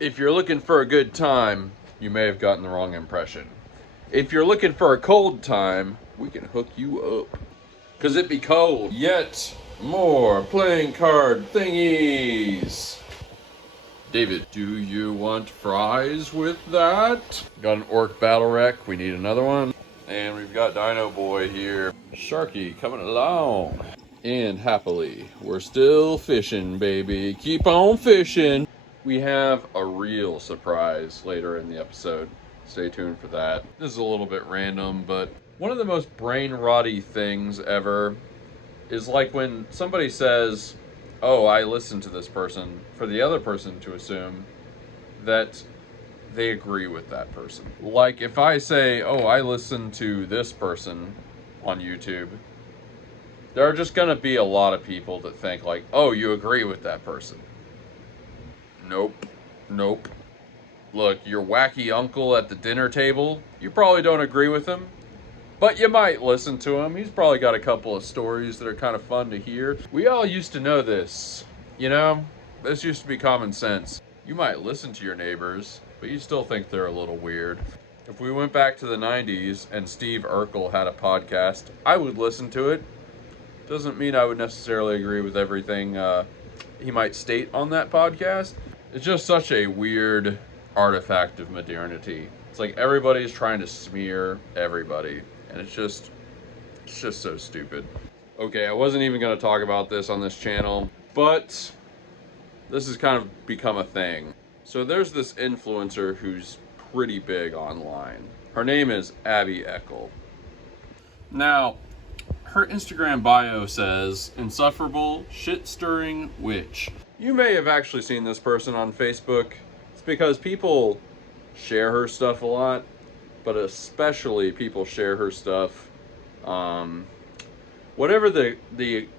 If you're looking for a good time, you may have gotten the wrong impression. If you're looking for a cold time, we can hook you up. Cause it be cold. Yet more playing card thingies. David, do you want fries with that? Got an orc battle wreck. We need another one. And we've got Dino Boy here. Sharky coming along. And happily, we're still fishing, baby. Keep on fishing. We have a real surprise later in the episode. Stay tuned for that. This is a little bit random, but one of the most brain rotty things ever is like when somebody says, oh, I listened to this person, for the other person to assume that they agree with that person. Like if I say, oh, I listened to this person on YouTube, there are just gonna be a lot of people that think like, oh, you agree with that person. Nope. Nope. Look, your wacky uncle at the dinner table, you probably don't agree with him, but you might listen to him. He's probably got a couple of stories that are kind of fun to hear. We all used to know this, you know? This used to be common sense. You might listen to your neighbors, but you still think they're a little weird. If we went back to the 90s and Steve Urkel had a podcast, I would listen to it. Doesn't mean I would necessarily agree with everything he might state on that podcast. It's just such a weird artifact of modernity. It's like everybody's trying to smear everybody, and it's just so stupid. Okay, I wasn't even going to talk about this on this channel, but this has kind of become a thing. So there's this influencer who's pretty big online. Her name is Abby Eckel. Now, her Instagram bio says, insufferable, shit-stirring witch. You may have actually seen this person on Facebook. It's because people share her stuff a lot, but especially people share her stuff, whatever the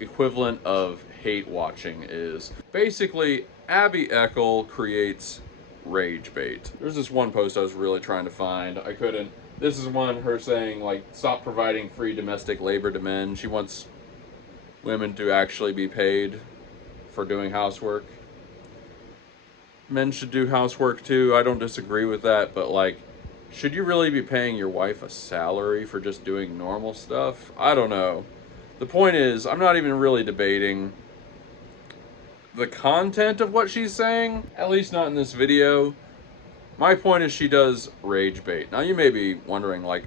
equivalent of hate watching is. Basically, Abby Eckel creates rage bait. There's this one post I was really trying to find. I couldn't. This is one, her saying, like, stop providing free domestic labor to men. She wants women to actually be paid for doing housework. Men should do housework too. I don't disagree with that, but like, should you really be paying your wife a salary for just doing normal stuff? I don't know. The point is, I'm not even really debating the content of what she's saying, at least not in this video. My point is she does rage bait. Now you may be wondering, like,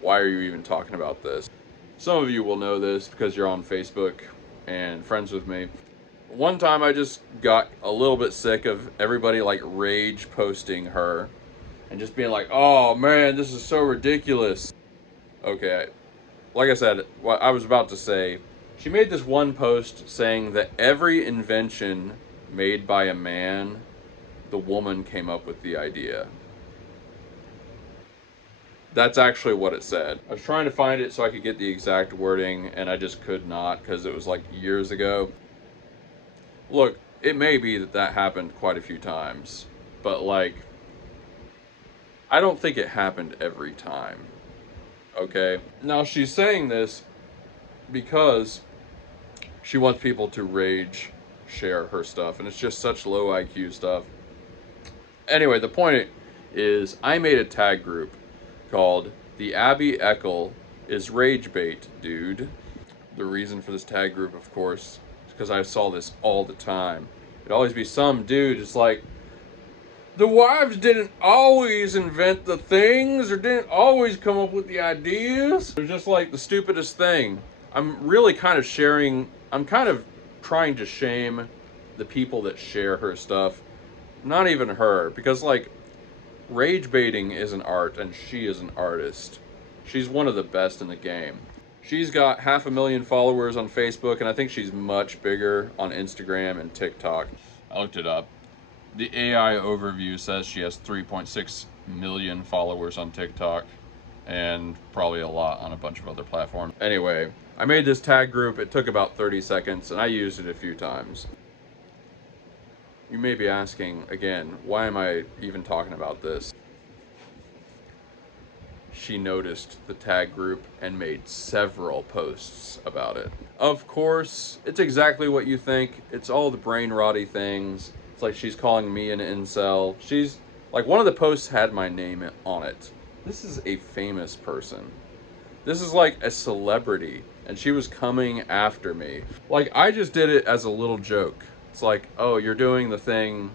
why are you even talking about this? Some of you will know this because you're on Facebook and friends with me. One time I just got a little bit sick of everybody like rage posting her and just being like, oh man, this is so ridiculous. Okay, like I said, what I was about to say, she made this one post saying that every invention made by a man, the woman came up with the idea. That's actually what it said. I was trying to find it so I could get the exact wording, and I just could not because it was like years ago. Look, it may be that that happened quite a few times, but like, I don't think it happened every time. Okay? Now she's saying this because she wants people to rage share her stuff, and it's just such low IQ stuff. Anyway, the point is, I made a tag group called The Abby Eckel is Rage Bait, Dude. The reason for this tag group, of course, is because I saw this all the time. It'd always be some dude just like, the wives didn't always invent the things or didn't always come up with the ideas. They're just like the stupidest thing. I'm really kind of sharing, I'm kind of trying to shame the people that share her stuff. Not even her, because like, rage baiting is an art and she is an artist. She's one of the best in the game. She's got 500,000 followers on Facebook, and I think she's much bigger on Instagram and TikTok. I looked it up. The AI overview says she has 3.6 million followers on TikTok and probably a lot on a bunch of other platforms. Anyway, I made this tag group. It took about 30 seconds and I used it a few times. You may be asking, again, why am I even talking about this? She noticed the tag group and made several posts about it. Of course, it's exactly what you think. It's all the brain rotty things. It's It's like she's calling me an incel. She's like, one of the posts had my name on it. This is a famous person. This is like a celebrity, and she was coming after me. Like, I just did it as a little joke. It's like, oh, you're doing the thing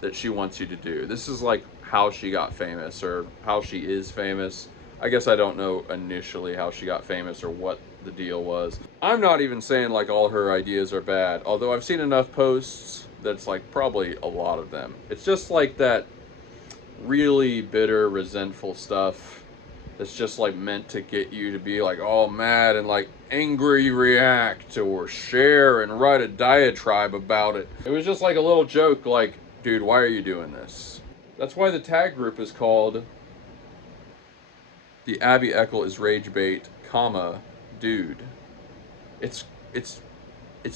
that she wants you to do. This is like how she got famous, or how she is famous. I guess I don't know initially how she got famous or what the deal was. I'm not even saying like all her ideas are bad, although I've seen enough posts that's like probably a lot of them. It's just like that really bitter, resentful stuff that's just like meant to get you to be like all mad and like angry react or share and write a diatribe about it. It was just like a little joke like, dude, why are you doing this? That's why the tag group is called The Abby Eckel is Rage Bait, comma, Dude. It's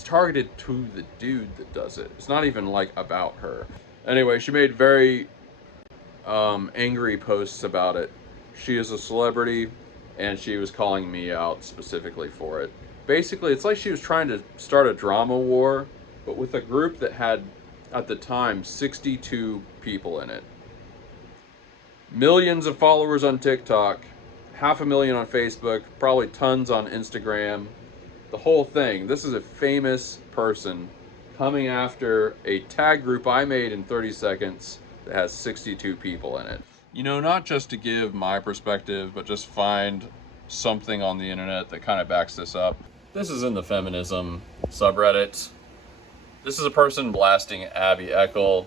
targeted to the dude that does it. It's not even like about her. Anyway, she made very angry posts about it. She is a celebrity, and she was calling me out specifically for it. Basically, it's like she was trying to start a drama war, but with a group that had, at the time, 62 people in it. Millions of followers on TikTok, 500,000 on Facebook, probably tons on Instagram. The whole thing. This is a famous person coming after a tag group I made in 30 seconds that has 62 people in it. You know, not just to give my perspective, but just find something on the internet that kind of backs this up. This is in the feminism subreddit. This is a person blasting Abby Eckel.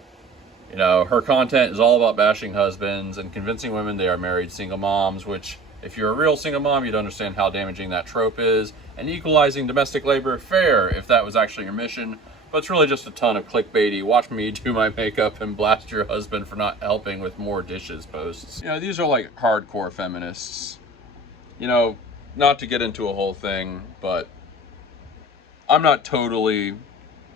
You know, her content is all about bashing husbands and convincing women they are married single moms, which, if you're a real single mom, you'd understand how damaging that trope is, and equalizing domestic labor fair if that was actually your mission. But it's really just a ton of clickbaity, watch me do my makeup and blast your husband for not helping with more dishes posts. You know, these are like hardcore feminists. You know, not to get into a whole thing, but I'm not totally,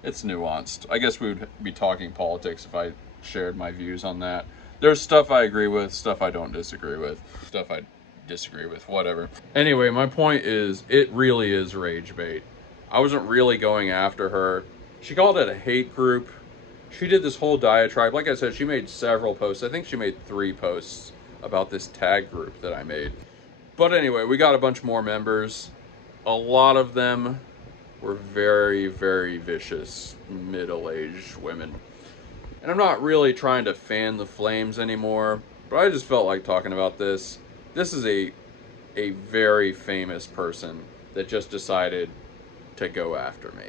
it's nuanced. I guess we would be talking politics if I shared my views on that. There's stuff I agree with, stuff I don't disagree with, stuff I disagree with, whatever. Anyway, my point is, it really is rage bait. I wasn't really going after her. She called it a hate group. She did this whole diatribe. Like I said, she made several posts. I think she made 3 posts about this tag group that I made. But anyway, we got a bunch more members. A lot of them were very, very vicious, middle-aged women. And I'm not really trying to fan the flames anymore, but I just felt like talking about this. This is a very famous person that just decided to go after me.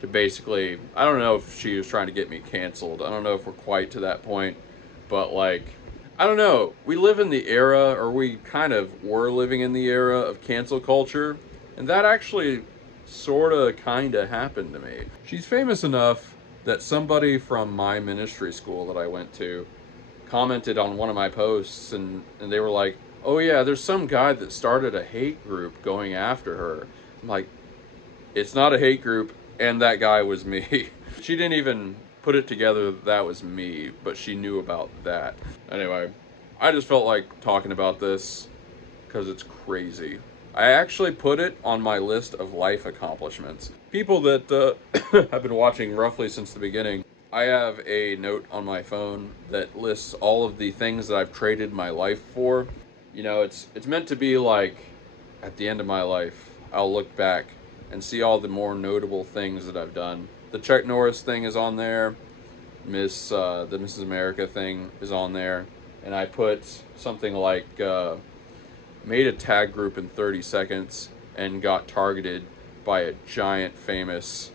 To basically, I don't know if she was trying to get me canceled. I don't know if we're quite to that point, but like, I don't know. We live in the era, or we kind of were living in the era of cancel culture, and that actually sorta kinda happened to me. She's famous enough that somebody from my ministry school that I went to commented on one of my posts, and they were like, oh yeah, there's some guy that started a hate group going after her. I'm like, it's not a hate group, and that guy was me. She didn't even put it together that was me, but she knew about that. Anyway, I just felt like talking about this because it's crazy. I actually put it on my list of life accomplishments. People that have been watching roughly since the beginning, I have a note on my phone that lists all of the things that I've traded my life for. You know, it's meant to be like, at the end of my life, I'll look back and see all the more notable things that I've done. The Chuck Norris thing is on there. The Mrs. America thing is on there. And I put something like, made a tag group in 30 seconds and got targeted by a giant famous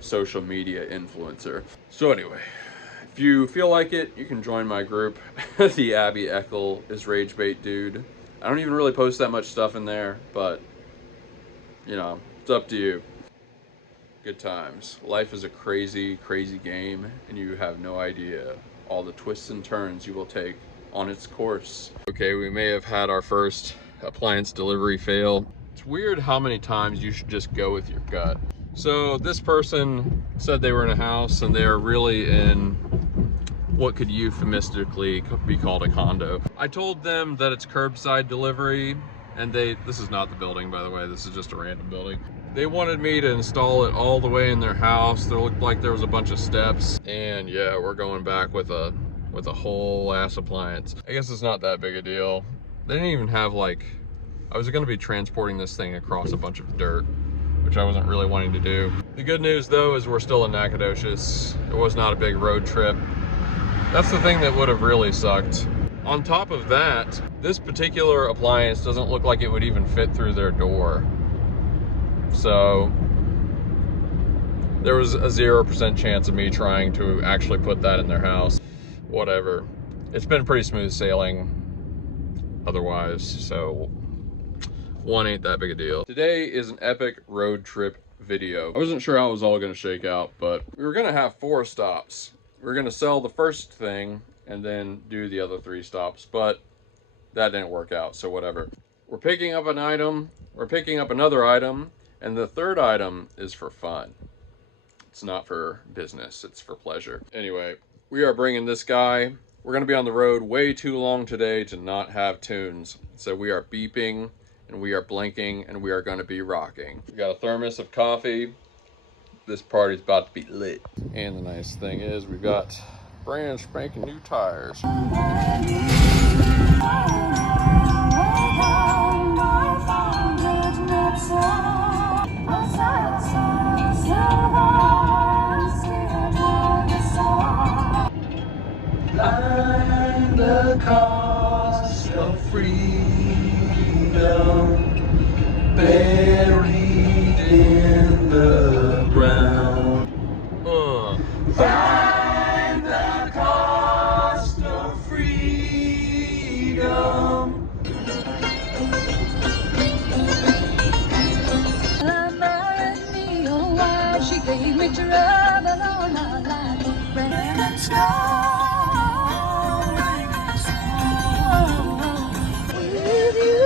social media influencer. So anyway, if you feel like it, you can join my group, The Abby Eckel is Rage Bait Dude. I don't even really post that much stuff in there, but, you know, it's up to you. Good times. Life is a crazy, crazy game, and you have no idea all the twists and turns you will take on its course. Okay, we may have had our first appliance delivery fail. It's weird how many times you should just go with your gut. So this person said they were in a house and they're really in what could euphemistically be called a condo. I told them that it's curbside delivery, and this is not the building, by the way, this is just a random building. They wanted me to install it all the way in their house. There looked like there was a bunch of steps. And yeah, we're going back with a whole ass appliance. I guess it's not that big a deal. They didn't even have like, I was gonna be transporting this thing across a bunch of dirt, which I wasn't really wanting to do. The good news though is we're still in Nacogdoches. It was not a big road trip. That's the thing that would have really sucked. On top of that, this particular appliance doesn't look like it would even fit through their door. So there was a 0% chance of me trying to actually put that in their house. Whatever. It's been pretty smooth sailing otherwise, so one ain't that big a deal. Today is an epic road trip video. I wasn't sure how it was all gonna shake out, but we were gonna have 4 stops. We were gonna sell the first thing and then do the other 3 stops, but that didn't work out, so whatever. We're picking up an item, we're picking up another item, and the 3rd item is for fun. It's not for business, it's for pleasure. Anyway, we are bringing this guy. We're gonna be on the road way too long today to not have tunes. So we are beeping, and we are blinking, and we are gonna be rocking. We got a thermos of coffee. This party's about to be lit. And the nice thing is we've got brand spanking new tires. Find the cost of freedom buried in the ground. Find the cost of freedom. She gave me trouble all my life. Rain and snow, rain and snow. With you.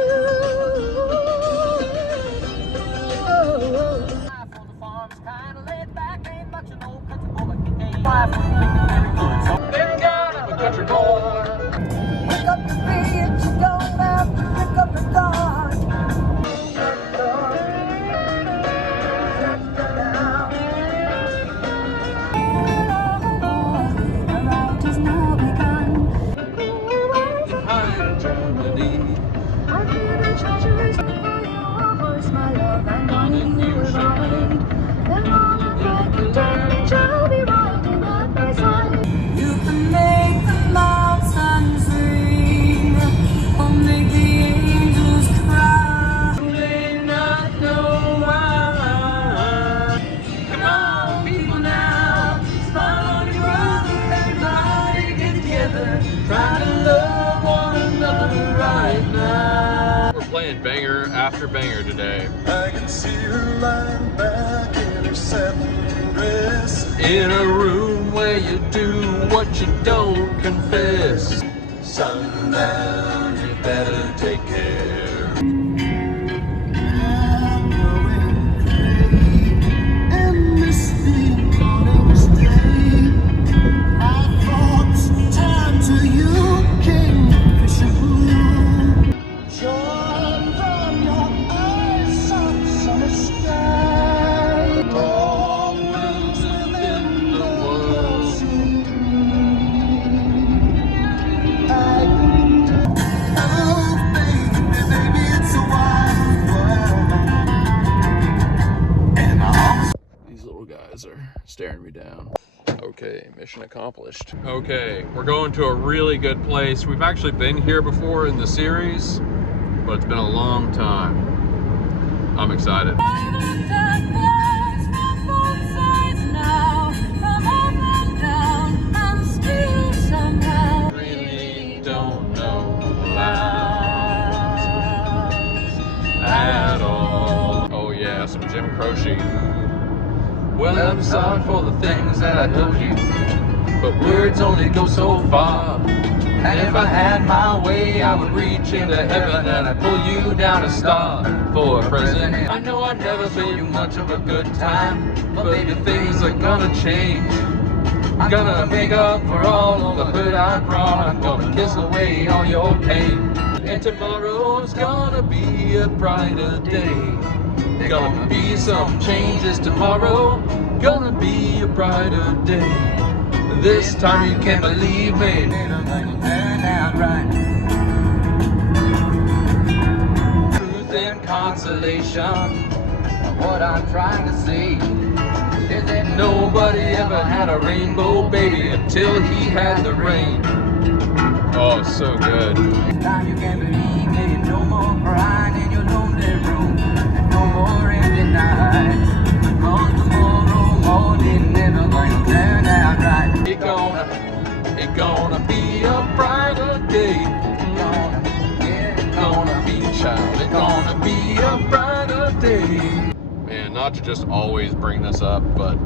Life on the farm's kind of laid back, ain't much an old country boy can gain. Life was very good, so thank God I'm a country boy. Pick up the beach, you don't have to pick up the car. Banger after banger today. I can see her lying back in her satin dress, in a room where you do what you don't confess. Sundown, you better take care. I'm going crazy and miss the morning's day. I thought time to you came fishing blue. Are staring me down. Okay, mission accomplished. Okay, we're going to a really good place. We've actually been here before in the series, but it's been a long time. I'm excited. Really don't know at all. Oh yeah, some Jim Croce. Well, I'm sorry for the things that I told you, but words only go so far. And if I had my way, I would reach into heaven and I'd pull you down a star for a present. I know I'd never feel you much of a good time, but baby, things are gonna change. I'm gonna make up for all of the hurt I brought. I'm gonna kiss away all your pain. And tomorrow's gonna be a brighter day. Gonna be some changes tomorrow. Gonna be a brighter day. This time you can't believe me. Turn out right. Truth and consolation. What I'm trying to say is that Nobody ever had a rainbow baby until he had the rain. Oh, so good. time you can't believe me. No more crying in your lonely room. No more empty nights. Cause tomorrow morning never gonna turn out right. It gonna be a brighter day. Gonna be, child, it gonna be a brighter day. Man, not to just always bring this up, but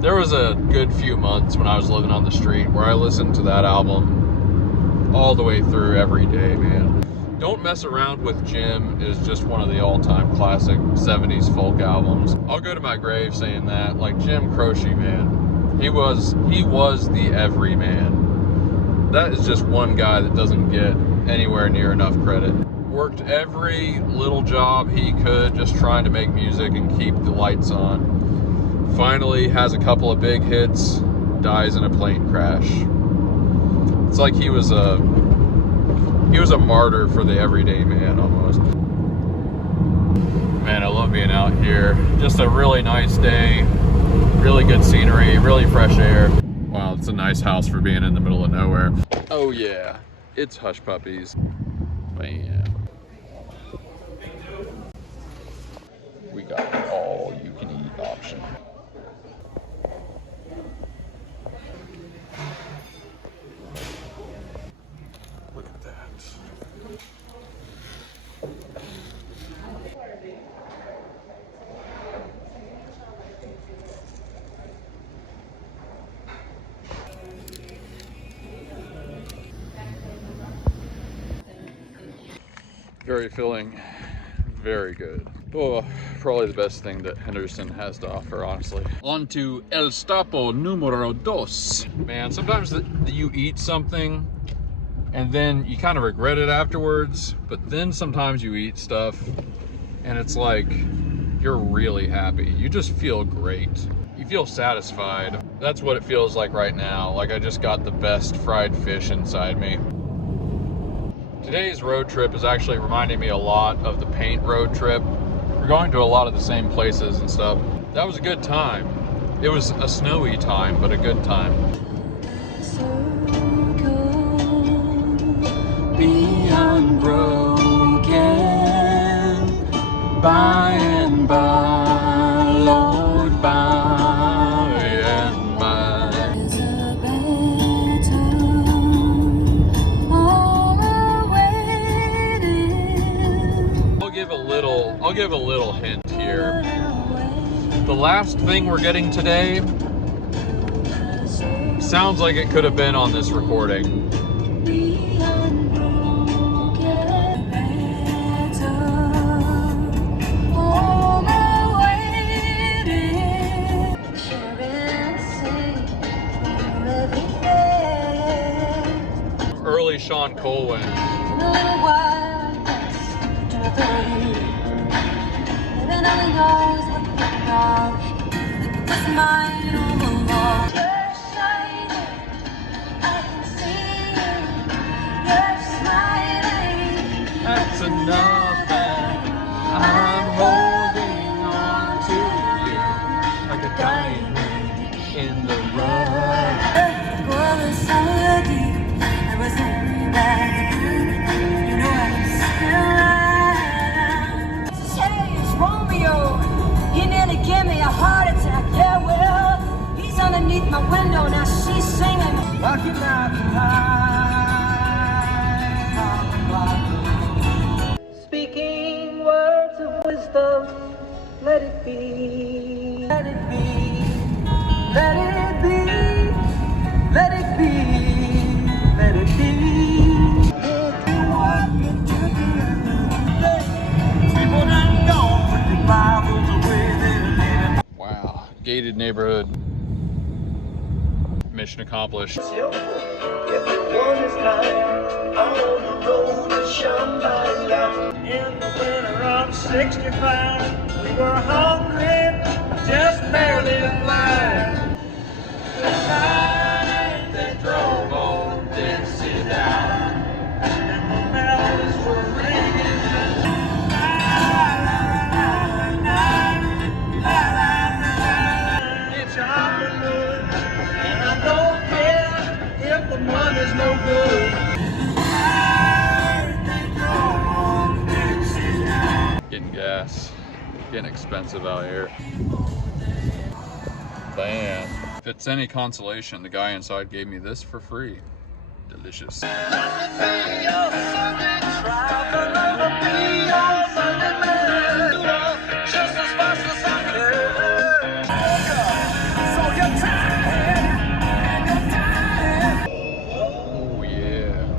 there was a good few months when I was living on the street where I listened to that album all the way through every day, man. Don't Mess Around with Jim is just one of the all-time classic 70s folk albums. I'll go to my grave saying that. Like, Jim Croce, man, he was the everyman. That is just one guy that doesn't get anywhere near enough credit. Worked every little job he could just trying to make music and keep the lights on. Finally has a couple of big hits, dies in a plane crash. It's like he was a martyr for the everyday man almost. Man, I love being out here. Just a really nice day, really good scenery, really fresh air. Wow, it's a nice house for being in the middle of nowhere. Oh yeah, it's Hush Puppies. Man. We got the all-you-can-eat option. Look at that. Very filling, very good. Oh, probably the best thing that Henderson has to offer, honestly. On to El Stapo numero dos. Man, sometimes you eat something and then you kind of regret it afterwards, but then sometimes you eat stuff and it's like you're really happy. You just feel great. You feel satisfied. That's what it feels like right now. Like I just got the best fried fish inside me. Today's road trip is actually reminding me a lot of the Paint road trip. We're going to a lot of the same places and stuff. That was a good time. It was a snowy time, but a good time. Be unbroken by and by, Lord, by and by. I'll give a little hint here. The last thing we're getting today sounds like it could have been on this recording. Early Sean Colwyn. That's enough, and I'm holding on to you like a diamond in the rough. He nearly gave me a heart attack. Yeah, well, he's underneath my window now. She's singing. Lucky not tonight. Speaking words of wisdom. Let it be. Let it be. Let it be. Let it be. Let it be. If you want me to do, people done gone with the Bibles away. Wow, gated neighborhood. Mission accomplished. If the one is lying on the road to Shambhala. In the winter of '65, we were hungry, just barely alive. The night they drove old Dixie down, and the bells were ringing. It's your afternoon, and I don't care if the money's no good. Getting gas. Getting expensive out here. Bam. If it's any consolation, the guy inside gave me this for free. Delicious. Oh yeah.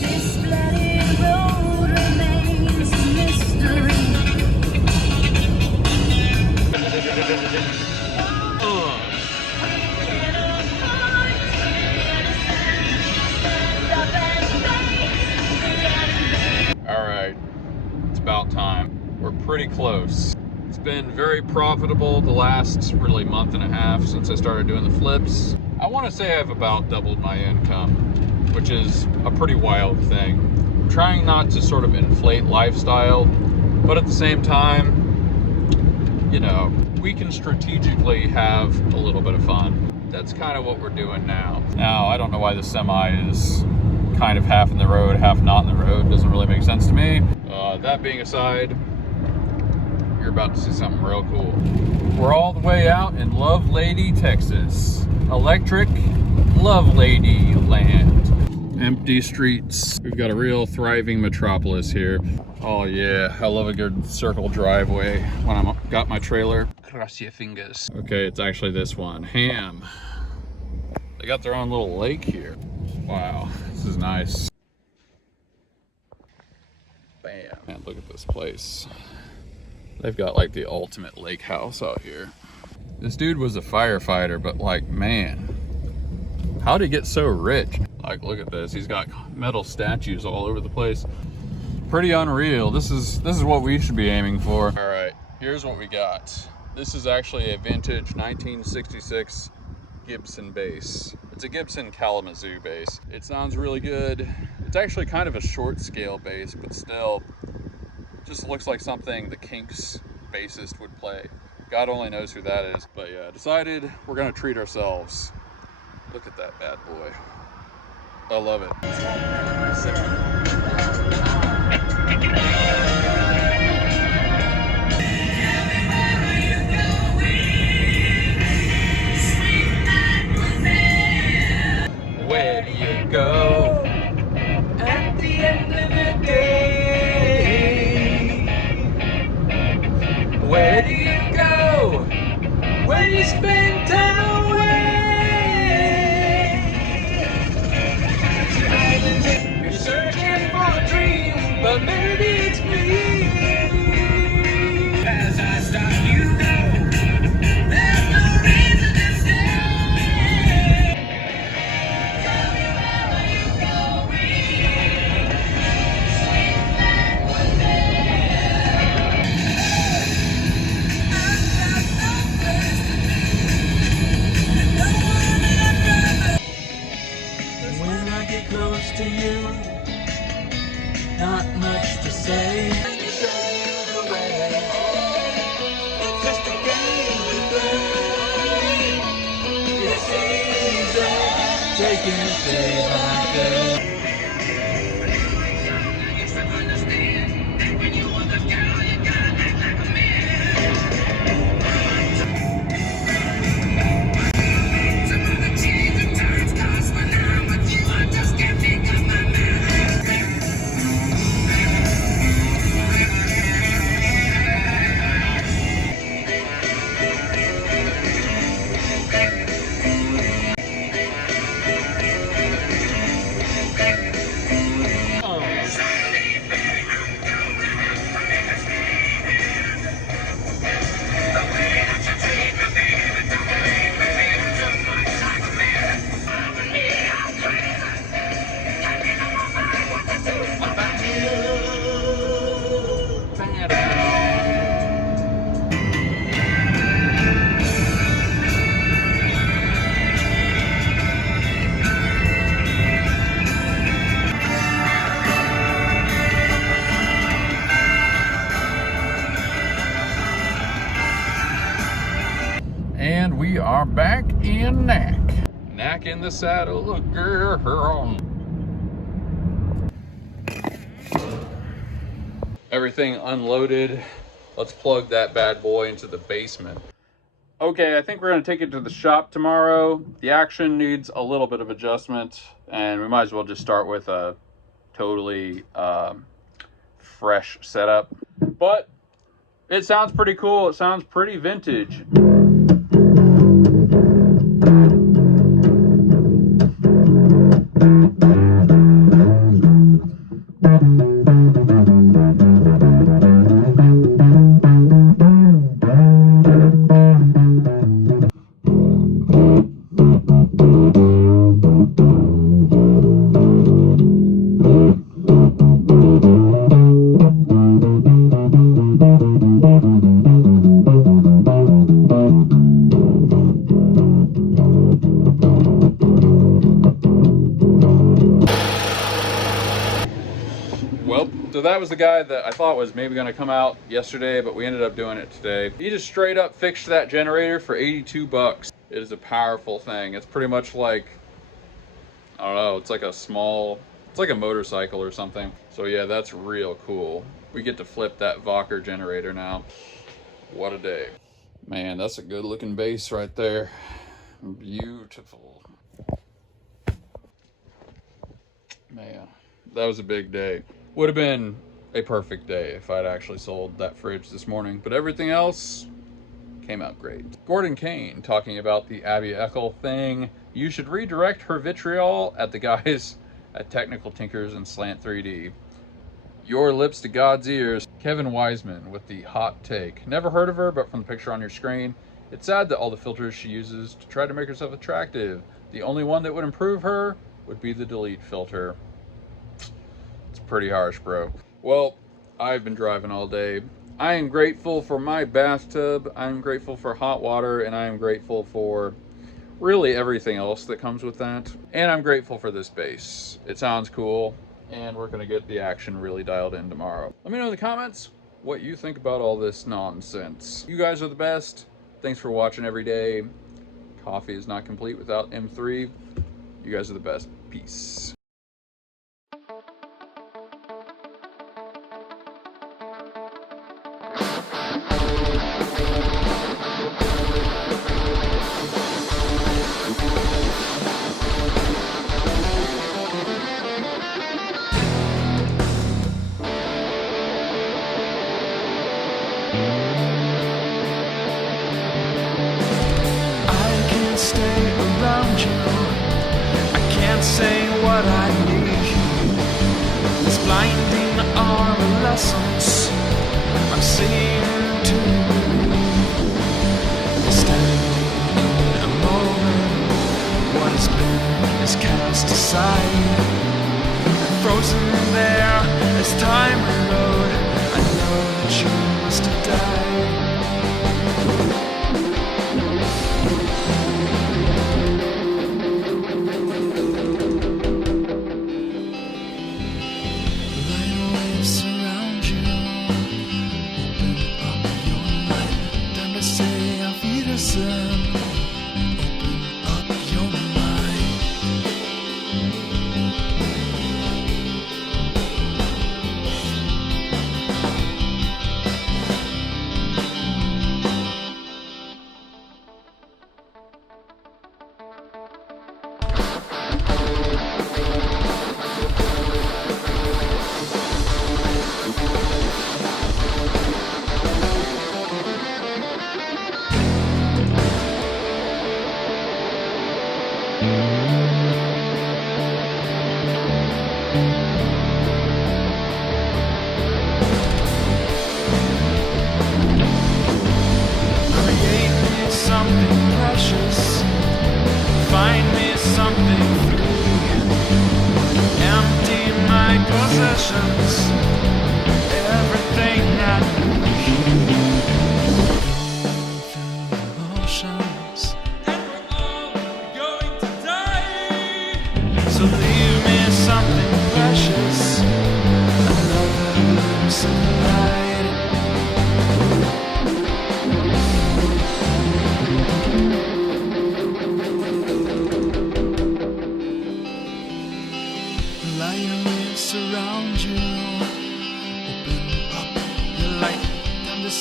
This bloody road remains a mystery. Alright, it's about time. We're pretty close. It's been very profitable the last really month and a half since I started doing the flips. I want to say I've about doubled my income, which is a pretty wild thing. I'm trying not to sort of inflate lifestyle, but at the same time, you know, we can strategically have a little bit of fun. That's kind of what we're doing now. Now, I don't know why the semi is kind of half in the road, half not in the road. Doesn't really make sense to me. That being aside, you're about to see something real cool. We're all the way out in Love Lady, Texas. Electric Love Lady land. Empty streets. We've got a real thriving metropolis here. Oh yeah, I love a good circle driveway when I've got my trailer. Cross your fingers. Okay, it's actually this one. Ham. They got their own little lake here. Wow, this is nice. Bam. Man, look at this place. They've got like the ultimate lake house out here. This dude was a firefighter, but like, man, how'd he get so rich? Like, look at this. He's got metal statues all over the place. Pretty unreal. This is what we should be aiming for. All right, here's what we got. This is actually a vintage 1966 Gibson bass. It's a Gibson Kalamazoo bass. It sounds really good. It's actually kind of a short scale bass, but still just looks like something the Kinks bassist would play. God only knows who that is. But yeah, decided we're gonna treat ourselves. Look at that bad boy. I love it. Where do you go At the end of the day, Where do you go when you spend time away, you're searching for a dream, but maybe it's me. As I stop, you know, there's no reason to stay. Tell me where are you going? Sweet when I get close to you, not much to say. Show you the way. It's just a game we play. It's easy taking it day by day. And we are back in Knack. Knack in the saddle, girl. Everything unloaded. Let's plug that bad boy into the basement. Okay, I think we're gonna take it to the shop tomorrow. The action needs a little bit of adjustment, and we might as well just start with a totally fresh setup. But it sounds pretty cool. It sounds pretty vintage. Well, so that was the guy that I thought was maybe going to come out yesterday, but we ended up doing it today. He just straight up fixed that generator for 82 bucks. It is a powerful thing. It's pretty much like, I don't know, it's like a small, it's like a motorcycle or something. So yeah, that's real cool. We get to flip that Vocker generator now. What a day. Man, that's a good looking bass right there. Beautiful. Man, that was a big day. Would have been a perfect day if I'd actually sold that fridge this morning, but everything else came out great. Gordon Kane talking about the Abby Eckel thing. You should redirect her vitriol at the guys at Technical Tinkers and Slant 3D. Your lips to God's ears. Kevin Wiseman with the hot take. Never heard of her, but from the picture on your screen, it's sad that all the filters she uses to try to make herself attractive. The only one that would improve her would be the delete filter. It's pretty harsh, bro. Well, I've been driving all day. I am grateful for my bathtub. I'm grateful for hot water, and I am grateful for really everything else that comes with that. And I'm grateful for this bass. It sounds cool, and we're gonna get the action really dialed in tomorrow. Let me know in the comments what you think about all this nonsense. You guys are the best. Thanks for watching every day. Coffee is not complete without M3. You guys are the best. Peace. Stay around you. I can't say what I need. This blinding adolescence I'm seeing to standing in a moment. What has been is cast aside, frozen there as time reload. I know that you must have died.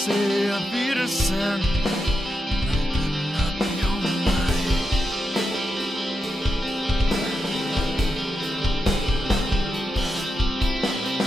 say Wiedersehen.